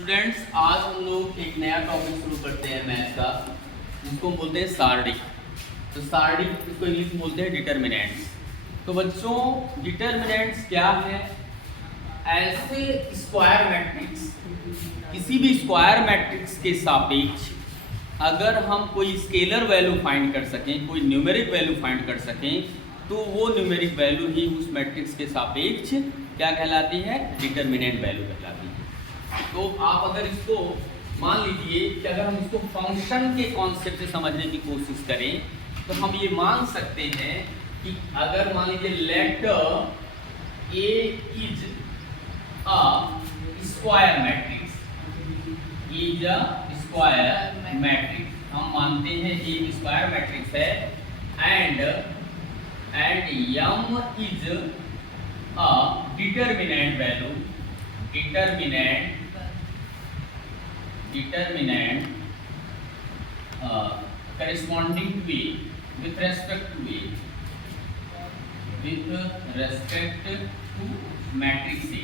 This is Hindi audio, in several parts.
स्टूडेंट्स, आज हम लोग एक नया टॉपिक शुरू करते हैं मैथ का, जिसको हम बोलते हैं सारणी। तो सारणी इसको इंग्लिश में बोलते हैं डिटर्मिनेंट्स। तो बच्चों, डिटर्मिनेंट्स क्या है? ऐसे स्क्वायर मैट्रिक्स, किसी भी स्क्वायर मैट्रिक्स के सापेक्ष अगर हम कोई स्केलर वैल्यू फाइंड कर सकें, कोई न्यूमेरिक वैल्यू फाइंड कर सकें, तो वो न्यूमेरिक वैल्यू ही उस मैट्रिक्स के सापेक्ष क्या कहलाती है? डिटर्मिनेंट वैल्यू कहलाती है। तो आप अगर इसको मान लीजिए कि अगर हम इसको फंक्शन के कॉन्सेप्ट से समझने की कोशिश करें, तो हम ये मान सकते हैं कि अगर मान लीजिए let a is a square matrix, is a square matrix, हम मानते हैं एक स्क्वायर मैट्रिक्स है, and m is a determinant value, determinant corresponding to a with respect to matrix A,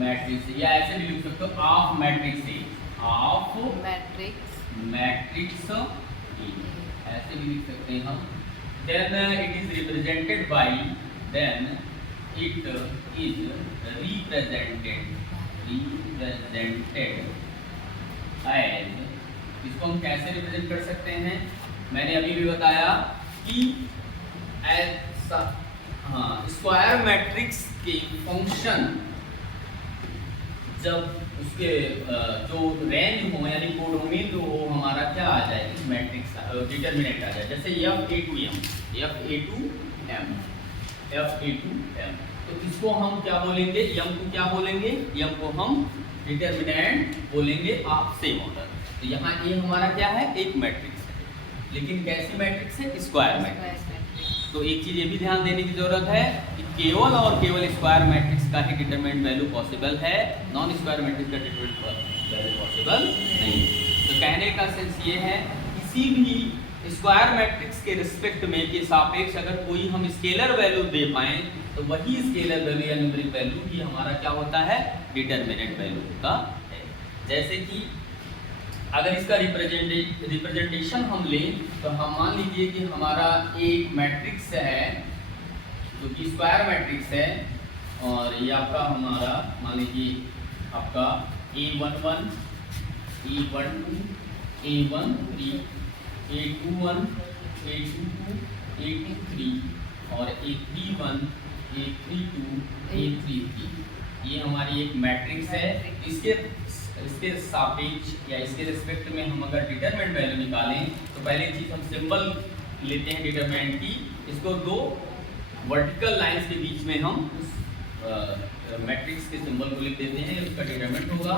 matrix या ऐसे भी लिख सकते हो of matrix A, of matrix A, ऐसे भी लिख सकते हैं हम। Then it is represented by, then it is represented as, इसको हम कैसे रिप्रेजेंट कर सकते हैं? मैंने अभी भी बताया कि ऐसा, हाँ, स्क्वायर मैट्रिक्स के फंक्शन जब उसके जो रेंज हो यानी कोडोमेन जो हो हमारा क्या आ जाए, इस मैट्रिक्स डिटर्मिनेंट आ जाए। जैसे F(a)(m), तो इसको हम क्या बोलेंगे? m को क्या बोलेंगे? m को हम डिटर्मिनेंट बोलेंगे ऑफ सेम ऑर्डर। तो यहाँ ये हमारा क्या है? एक मैट्रिक्स है, लेकिन कैसी मैट्रिक्स है? Square matrix. तो एक चीज ये भी ध्यान देने की जरूरत है कि केवल और केवल स्क्वायर मैट्रिक्स का ही डिटरमिनेंट वैल्यू पॉसिबल है, नॉन स्क्वायर मैट्रिक्स का डिटरमिनेंट वैल्यू पॉसिबल नहीं। तो कहने का सेंस ये है, किसी भी स्क्वायर मैट्रिक्स के रिस्पेक्ट में के सापेक्ष अगर कोई हम स्केलर वैल्यू दे पाएं, तो वही स्केलर वैल्यू या न्यूमेरिक वैल्यू ही हमारा क्या होता है? डिटरमिनेंट वैल्यू होता है। जैसे कि अगर इसका रिप्रेजेंटेशन हम लें, तो हम मान लीजिए कि हमारा एक मैट्रिक्स है जो कि स्क्वायर मैट्रिक्स है, और ये आपका हमारा मान लीजिए आपका A11, A12, A13, A21, A22, A23 और A31, A32, A33, ये हमारी एक मैट्रिक्स है। इसके सापेक्ष या इसके रिस्पेक्ट में हम अगर डिटरमिनेंट वैल्यू निकालें, तो पहले चीज हम सिंबल लेते हैं डिटरमिनेंट की। इसको दो वर्टिकल लाइंस के बीच में हम उस मैट्रिक्स के सिंबल को लिख देते हैं, उसका डिटरमिनेंट होगा।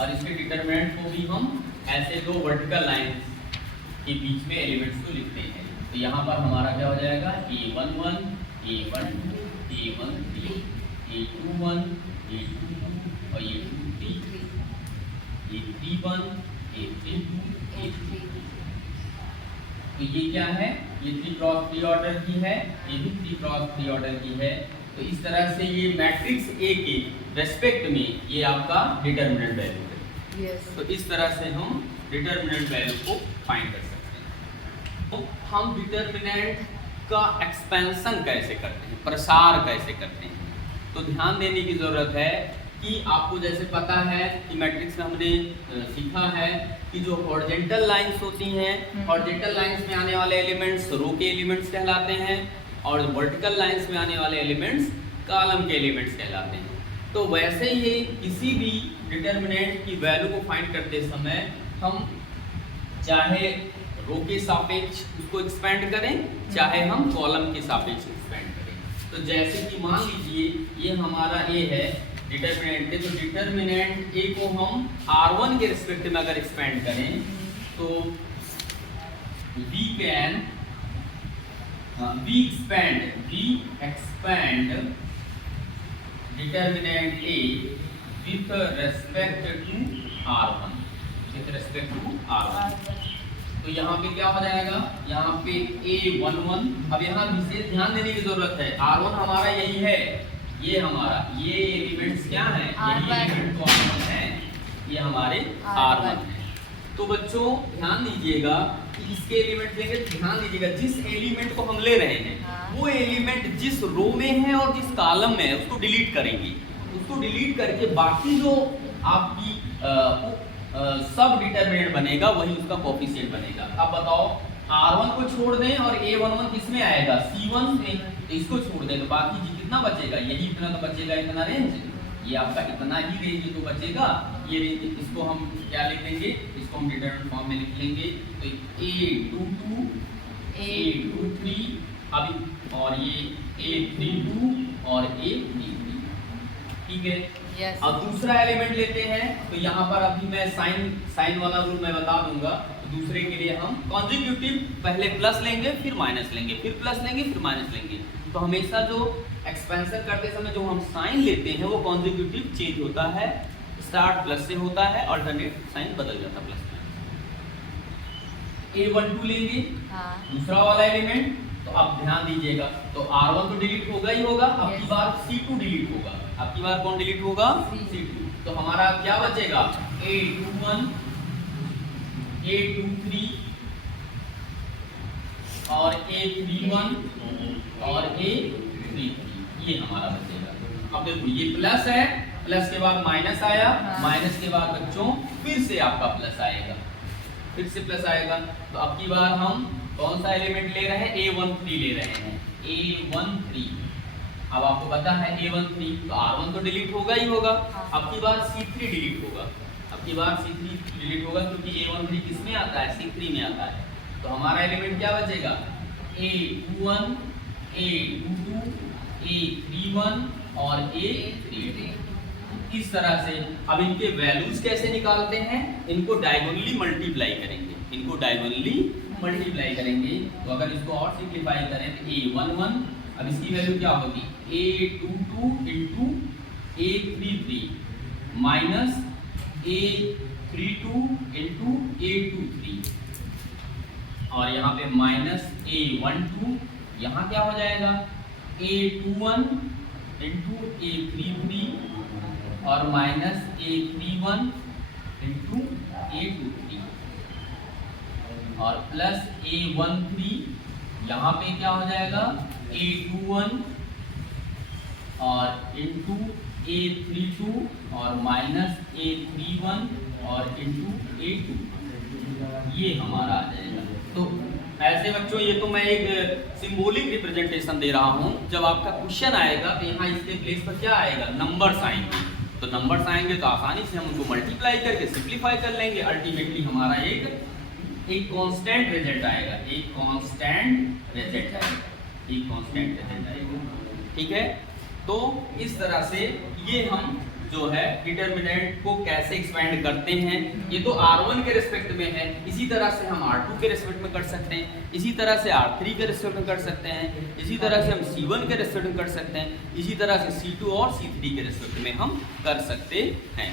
और इसके डिटरमिनेंट को भी हम ऐसे दो वर्टिकल लाइंस के बीच में एलिमेंट्स को लिखते हैं। तो यहाँ पर हमारा क्या हो जाएगा? A11, A12, A13, A21, A22 और A23, A31, A32, A33। तो ये क्या है? ये 3x3 ऑर्डर की है, ये भी 3x3 ऑर्डर की है। तो इस तरह से ये मैट्रिक्स A के रेस्पेक्ट में ये आपका डिटरमिनेंट वैल्यू है। तो इस तरह से हम डिटरमिनेंट वैल्यू को फाइंड कर सकते हैं। तो हम डिटरमिनेंट का एक्सपेंशन कैसे करते हैं, प्रसार कैसे करते हैं? तो ध्यान देने की जरूरत है कि आपको जैसे पता है कि मैट्रिक्स में हमने सीखा है कि जो हॉरिजॉन्टल लाइंस होती हैं, हॉरिजॉन्टल लाइंस में आने वाले एलिमेंट्स रो के एलिमेंट्स कहलाते हैं, और वर्टिकल लाइंस में आने वाले एलिमेंट्स कॉलम के एलिमेंट्स कहलाते हैं। तो वैसे ही किसी भी डिटरमिनेंट की वैल्यू को फाइंड करते समय हम चाहे रो के सापेक्ष उसको एक्सपेंड करें, चाहे हम कॉलम के सापेक्ष एक्सपेंड करें। तो जैसे कि मान लीजिए ये हमारा A है, डिटरमिनेंट है, तो डिटरमिनेंट A को हम R1 के रिस्पेक्ट में अगर एक्सपेंड करें, तो we expand determinant A with respect to R1, with respect to R1। तो यहाँ पे क्या हो जाएगा? यहाँ पे A11, अब यहाँ विशेष ध्यान देने की जरूरत है, R1 हमारा यही है, ये हमारा ये एलिमेंट्स क्या है? यही एलिमेंट तो R1 है। हमारे R1 है। तो बच्चों ध्यान दीजिएगा कि इसके एलिमेंट लेंगे, ध्यान दीजिएगा जिस एलिमेंट को हम ले रहे हैं वो एलिमेंट जिस रो में है और जिस कॉलम में है उसको डिलीट करेंगे। उसको डिलीट करके बाकी जो आपकी सब डिटरमिनेंट बनेगा वही उसका कोफिशिएंट बनेगा। अब बताओ R1 को छोड़ दें और A11 किस में आएगा, C1 में, तो इसको छोड़ दें तो बाकी जी कितना बचेगा, यही इतना तो बचेगा, इतना रेंज, ये आपका इतना ही रेंज तो बचेगा। ये रेंज इसको हम क्या लिख देंगे, इसको हम डिटरमिनेंट फॉर्म में लिख लेंगे। तो A22 A23 अभी और ये A32 और A33, ठीक है। yes. अब दूसरा एलिमेंट लेते हैं, तो यहाँ पर अभी मैं साइन वाला रूल मैं बता दूंगा। तो दूसरे के लिए हम कॉन्जिक्यूटिव पहले प्लस लेंगे फिर माइनस लेंगे, फिर प्लस लेंगे फिर माइनस लेंगे। तो हमेशा जो एक्सपेंशन करते समय जो हम साइन लेते हैं वो कॉन्जिक्यूटिव चेंज होता है, स्टार्ट प्लस से होता है, अल्टरनेट साइन बदल जाता है प्लस में। A12 लेंगे दूसरा वाला एलिमेंट। तो अब ध्यान दीजिएगा, तो R1 तो डिलीट होगा ही होगा, अब की बार C2 डिलीट होगा। अब की बार कौन डिलीट होगा, C2। तो हमारा क्या बचेगा, A21 A23 और A31 और A33, ये हमारा बचेगा। अब देखो ये प्लस है, प्लस के बाद माइनस आया, माइनस के बाद बच्चों फिर से आपका प्लस आएगा, फिर से प्लस आएगा। तो अब की बार हम कौन सा एलिमेंट ले रहे हैं, A13 ले रहे हैं, A13। अब आपको पता है A13, तो R1 तो डिलीट होगा ही होगा। अब की बार C3 डिलीट होगा, अब की बार C3 डिलीट होगा क्योंकि A13 किस में आता है, C3 में आता है। तो हमारा एलिमेंट क्या बचेगा, A21 A22 A31 और A33। इस तरह से अब इनके वैल्यूज कैसे निकालते हैं, इनको डायगोनली मल्टीप्लाई करेंगे, इनको डायगोनली मल्टीप्लाई करेंगे। तो अगर इसको और सिंप्लीफाई करें तो A11, अब इसकी वैल्यू क्या होगी, A22 into A33 minus A32 into A23 और यहाँ पे माइनस A12, यहाँ क्या हो जाएगा A21 इंटू A33 और माइनस A31 इंटू A23 और प्लस A13, यहाँ पे क्या हो जाएगा A21 और इंटू A32 और माइनस A31 और इंटू A2, ये हमारा आ जाएगा। तो ऐसे बच्चों ये तो मैं एक सिंबॉलिक रिप्रेजेंटेशन दे रहा हूँ। जब आपका क्वेश्चन आएगा तो यहाँ इसके प्लेस पर क्या आएगा, नंबर्स आएंगे। तो नंबर्स आएंगे तो आसानी से हम उनको मल्टीप्लाई करके सिंप्लीफाई कर लेंगे। अल्टीमेटली हमारा एक कांस्टेंट रिजल्ट आएगा, एक कांस्टेंट रिजल्ट आएगा, एक कांस्टेंट रिजल्ट आएगा, ठीक है। तो इस तरह से ये हम जो है डिटरमिनेंट को कैसे एक्सपेंड करते हैं, ये तो R1 के रिस्पेक्ट में है, इसी तरह से हम R2 के रिस्पेक्ट में कर सकते हैं, इसी तरह से R3 के रिस्पेक्ट में कर सकते हैं, इसी तरह से हम C1 के रिस्पेक्ट में कर सकते हैं, इसी तरह से C2 और C3 के रिस्पेक्ट में हम कर सकते हैं।